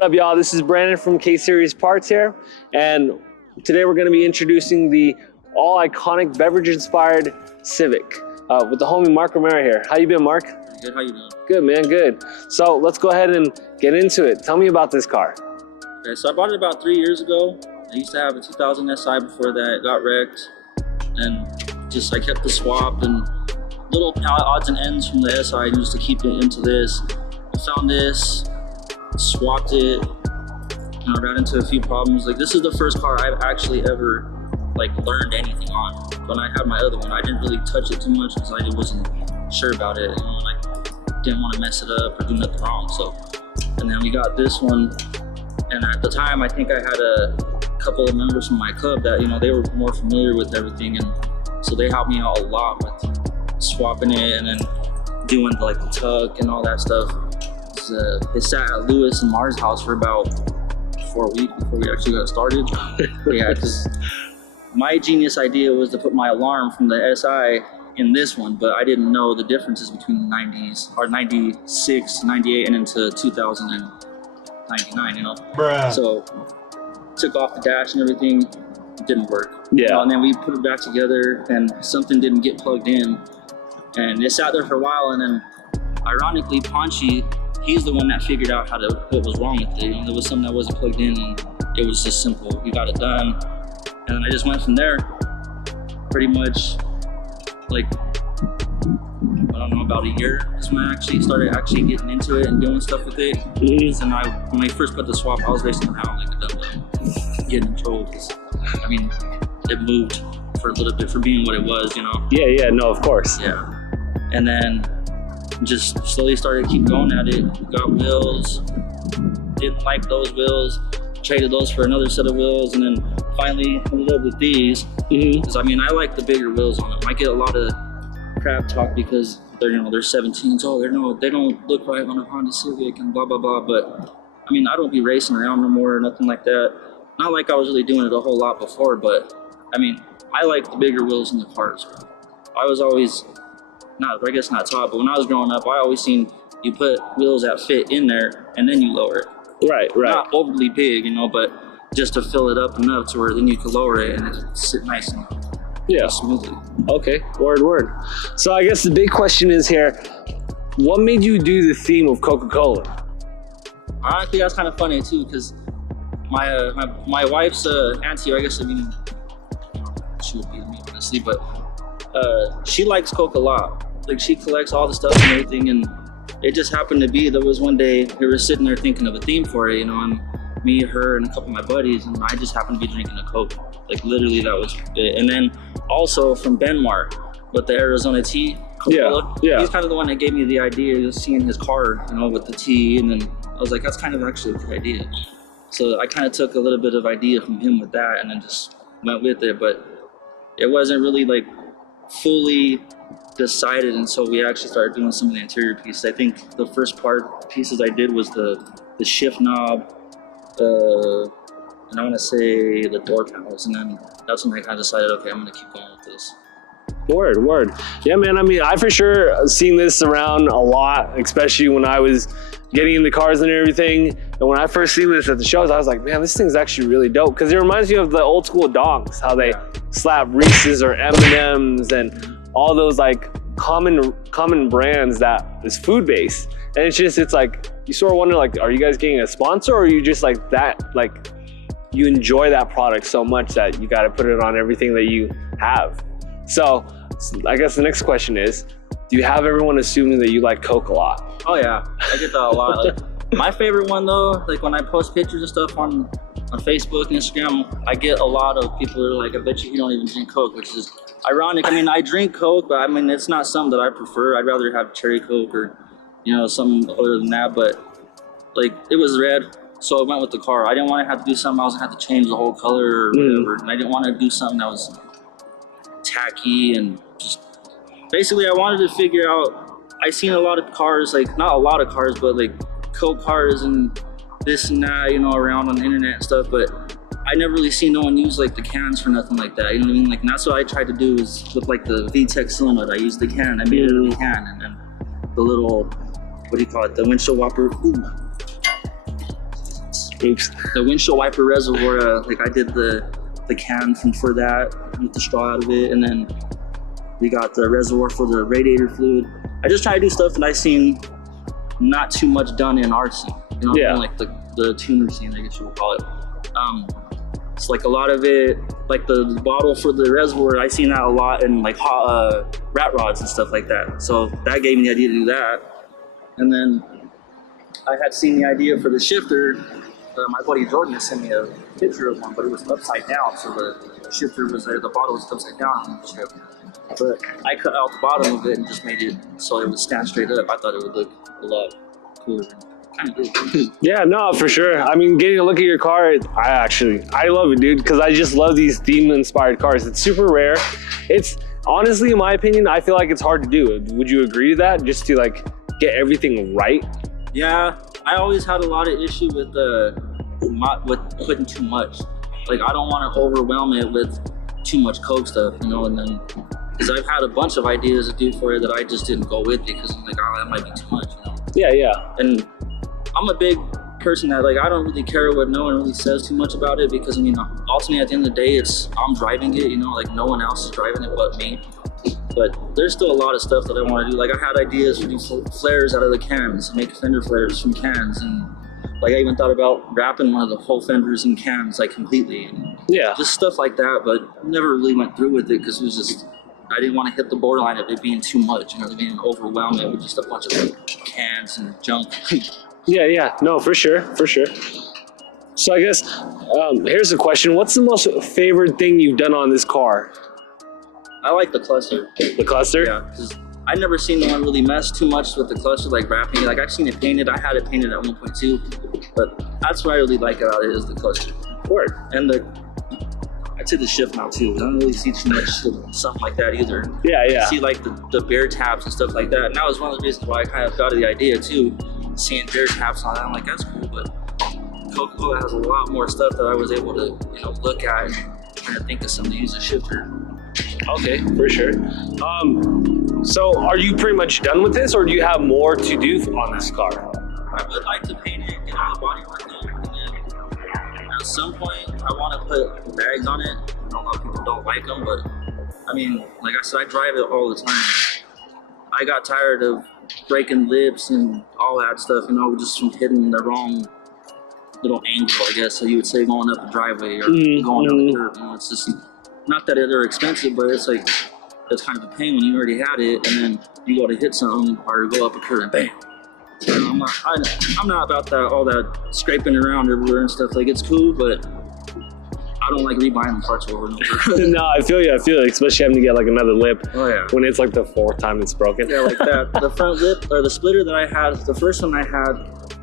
What's up, y'all? This is Brandon from K-Series Parts here, and today we're going to be introducing the all-iconic beverage-inspired Civic with the homie Mark Romero here. How you been, Mark? Good, how you doing? Good, man, good. So let's go ahead and get into it. Tell me about this car. Okay, so I bought it about 3 years ago. I used to have a 2000 SI before that. It got wrecked, and I kept the swap and little odds and ends from the SI. I used to keep it into this. I found this, swapped it, and I ran into a few problems. Like, this is the first car I've actually ever learned anything on. When I had my other one, I didn't really touch it too much because I wasn't sure about it, and I didn't want to mess it up or do nothing wrong. So, and then we got this one, and at the time I think I had a couple of members from my club that they were more familiar with everything, and so they helped me out a lot with swapping it and then doing the tuck and all that stuff. It sat at Lewis and Mars' house for about 4 weeks before we actually got started. Yeah, because my genius idea was to put my alarm from the SI in this one, but I didn't know the differences between the 90s, or 96, 98, and into 2099, Bruh. So took off the dash and everything, it didn't work. Yeah. And then we put it back together and something didn't get plugged in, and it sat there for a while, and then ironically, Ponchi, he's the one that figured out what was wrong with it. There was something that wasn't plugged in, and it was just simple. We got it done, and then I just went from there. Pretty much, I don't know, about a year is when I started getting into it and doing stuff with it. Mm-hmm. And when I first put the swap, I was racing around like a dum-dum, getting in trouble because, it moved for a little bit for being what it was, Yeah, no, of course. Yeah, and then just slowly started keep going at it. Got wheels, didn't like those wheels, traded those for another set of wheels, and then finally ended up with these. Because I like the bigger wheels on them. I get a lot of crap talk because they're 17s. Oh, they don't look right on a Honda Civic and blah blah blah. But I don't be racing around no more or nothing like that. Not like I was really doing it a whole lot before, but I like the bigger wheels in the cars. I was always not taught, but when I was growing up, I always seen you put wheels that fit in there and then you lower it. Right. Not overly big, but just to fill it up enough to where then you could lower it and it sit nice and smoothly. Okay, word. So I guess the big question is here, what made you do the theme of Coca-Cola? Honestly, that's kind of funny too, because my wife's auntie, she would be me honestly, but she likes Coke a lot. She collects all the stuff and everything, and it just happened to be there was one day we were sitting there thinking of a theme for it, and me, her, and a couple of my buddies, and I just happened to be drinking a Coke. Literally, that was it. And then also from Benmar with the Arizona tea. Yeah. He's kind of the one that gave me the idea of seeing his car, with the tea, and then I was like, that's kind of actually a good idea. So I kind of took a little bit of idea from him with that, and then just went with it. But it wasn't really fully decided until we actually started doing some of the interior pieces. I think the first pieces I did was the shift knob, and I want to say the door panels, and then that's when I kind of decided, okay, I'm gonna keep going with this. Word. Yeah, man, I for sure seen this around a lot, especially when I was getting in the cars and everything. And when I first seen this at the shows, I was like, man, this thing's actually really dope, because it reminds me of the old school dongs, how they slap Reese's or M&M's and all those common brands that is food based. And it's you sort of wonder, are you guys getting a sponsor, or are you just you enjoy that product so much that you got to put it on everything that you have? So I guess the next question is, do you have everyone assuming that you like Coke a lot? Oh yeah, I get that a lot. My favorite one though, when I post pictures and stuff on Facebook and Instagram, I get a lot of people who are like, I bet you don't even drink Coke, which is ironic. I drink Coke, but it's not something that I prefer. I'd rather have cherry Coke or something other than that. But it was red, so I went with the car. I didn't want to have to do something I was gonna have to change the whole color or whatever, and I didn't want to do something that was tacky, and just basically I wanted to figure out. I seen a lot of cars, not a lot of cars, but Coke cars and this and that, around on the internet and stuff, but I never really seen no one use the cans for nothing like that. You know what I mean? And that's what I tried to do is with the VTEC cylinder. I used the can, I made it a can, and then the little, the windshield wiper. Ooh. Oops. The windshield wiper reservoir, like I did the can for that with the straw out of it, and then we got the reservoir for the radiator fluid. I just try to do stuff that I seen not too much done in our scene, you know, Yeah. like the tuner scene, I guess you would call it. It's like a lot of it, like the bottle for the reservoir, I seen that a lot in like rat rods and stuff like that. So that gave me the idea to do that. And then I had seen the idea for the shifter. My buddy Jordan had sent me a picture of one, but it was upside down. So the shifter was there, the bottle was upside down on the ship. But I cut out the bottom of it and just made it so it would stand straight up. I thought it would look a lot cooler. Kind of did. Yeah, no, for sure. I mean, getting a look at your car, I love it, dude, because I just love these theme-inspired cars. It's super rare. It's honestly, in my opinion, I feel like it's hard to do. Would you agree to that? Just to like get everything right? Yeah, I always had a lot of issue with putting too much. Like, I don't want to overwhelm it with too much coke stuff, you know, and then because I've had a bunch of ideas to do for it that I just didn't go with because I'm like, oh, that might be too much, you know. Yeah, yeah. And I'm a big person that, like, I don't really care what no one really says too much about it because, I mean, ultimately at the end of the day, I'm driving it, you know, like no one else is driving it but me. But there's still a lot of stuff that I want to do. Like, I had ideas to do flares out of the cans, make fender flares from cans, and like I even thought about wrapping one of the whole fenders in cans, like completely. And Yeah. just stuff like that, but never really went through with it because it was just, I didn't want to hit the borderline of it being too much, you know, being overwhelming with just a bunch of like, cans and junk. Yeah, yeah. No, for sure, for sure. So I guess here's a question. What's the most favorite thing you've done on this car? I like the cluster. The cluster? Yeah, because I never seen no one really mess too much with the cluster, like wrapping it. Like, I've seen it painted. I had it painted at 1.2, but that's what I really like about it is the cluster. Word. And I'd say the shift mount too. I don't really see too much stuff like that either. Yeah, yeah. I see like the bear taps and stuff like that. And that was one of the reasons why I kind of got the idea too. Seeing bear taps on it, I'm like, that's cool, but Coca-Cola has a lot more stuff that I was able to, you know, look at and try to think of something to use a shifter. Okay, for sure. So are you pretty much done with this, or do you have more to do on this car? I would like to paint it, get all the bodywork done, and then at some point I want to put bags on it. I know a lot of people don't like them, but I mean, like I said, I drive it all the time. I got tired of breaking lips and all that stuff, you know, just from hitting the wrong little angle, I guess, so you would say going up the driveway or going down the curb. You know, it's just, not that they're expensive, but it's like, it's kind of a pain when you already had it and then you go to hit something or go up a curb and bam. You know, I'm not about that, all that scraping around everywhere and stuff. Like, it's cool, but I don't like rebuying the parts over and over. No, I feel you, especially having to get like another lip when it's like the 4th time it's broken. Yeah, like that. The front lip, or the splitter that I had, the first one I had,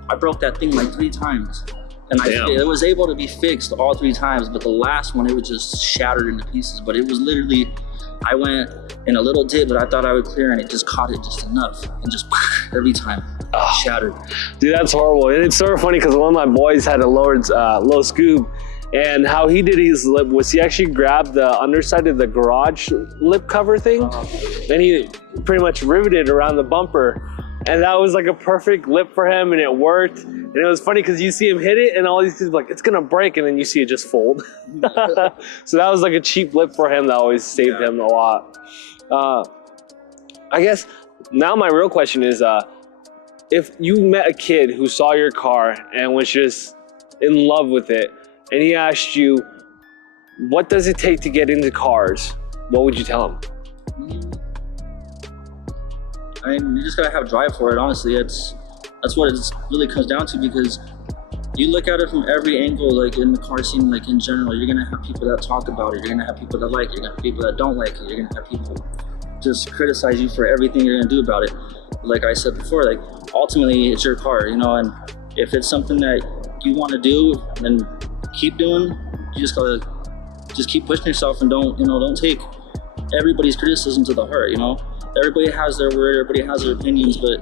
I broke that thing like 3 times. And it was able to be fixed all 3 times, but the last one, it was just shattered into pieces. But it was literally, I went in a little dip that I thought I would clear, and it just caught it just enough, and just every time shattered. Dude, that's horrible. And it's sort of funny because one of my boys had a low scoop, and how he did his lip was he actually grabbed the underside of the garage lip cover thing, and he pretty much riveted around the bumper. And that was like a perfect lip for him, and it worked. And it was funny because you see him hit it, and all these kids are like, it's gonna break, and then you see it just fold. So that was like a cheap lip for him that always saved him a lot. I guess now my real question is, if you met a kid who saw your car and was just in love with it, and he asked you, what does it take to get into cars? What would you tell him? I mean, you just gotta have drive for it, honestly. That's what it really comes down to, because you look at it from every angle, like in the car scene, like in general, you're gonna have people that talk about it, you're gonna have people that like it, you're gonna have people that don't like it, you're gonna have people just criticize you for everything you're gonna do about it. Like I said before, like ultimately it's your car, you know, and if it's something that you wanna do, then keep doing. You just gotta just keep pushing yourself and don't take everybody's criticism to the heart, you know? Everybody has their word, everybody has their opinions, but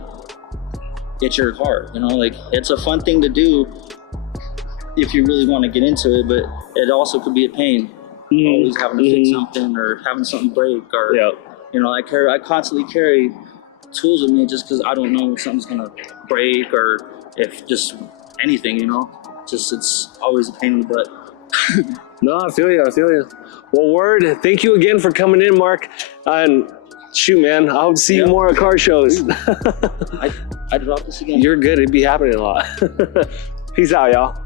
it's your car, you know? Like, it's a fun thing to do if you really want to get into it, but it also could be a pain. Always having to fix something or having something break, or, you know, I constantly carry tools with me just because I don't know if something's gonna break or if just anything, you know? just it's always a pain in the butt. No, I feel you. I feel you. Well, word. Thank you again for coming in, Mark. And shoot, man, I hope to see you more at car shows. I dropped this again. You're good. It'd be happening a lot. Peace out, y'all.